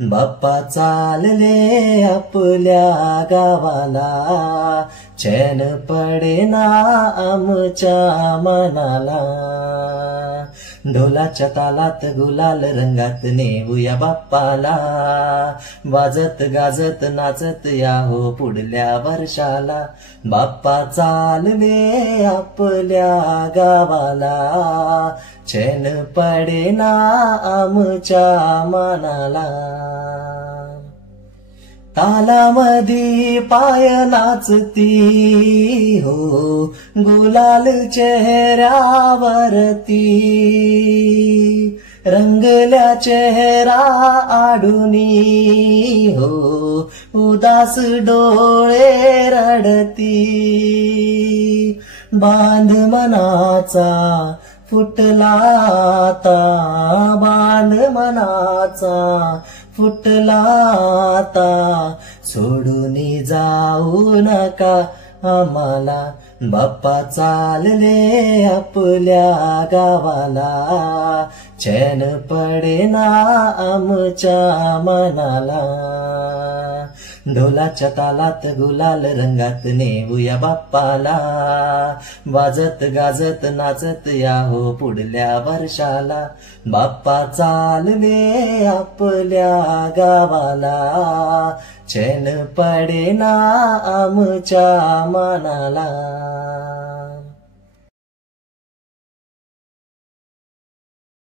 बाप्पा चालले आपल्या गावाला, चैन पडेना आमच्या मनाला। ढोलाच्या तालात गुलाल रंगात नेऊया बाप्पाला, वाजत गाजत नाचत या हो पुढल्या वर्षाला। बाप्पा चालले आपल्या गावाला, चैन पडेना आमच्या मनाला। तालामधी पाय नाचती हो, गुलाल चेहऱ्यावरती, रंगल्या चेहरा आडुनी हो, उदास डोळे रडती। बांध मनाचा फुटला आता, बांध मनाचा फुटला आता, सोडून जाऊ नका आम्हाला। बाप्पा चालले आपल्या गावाला, चैन पडेना आमच्या मनाला। ढोलाच्या तालात गुलाल रंगात नेऊया बाप्पाला, वाजत गाजत नाचत या हो पुढल्या वर्षाला। बाप्पा चालले आपल्या गावाला, चैन पडेना आमच्या मनाला।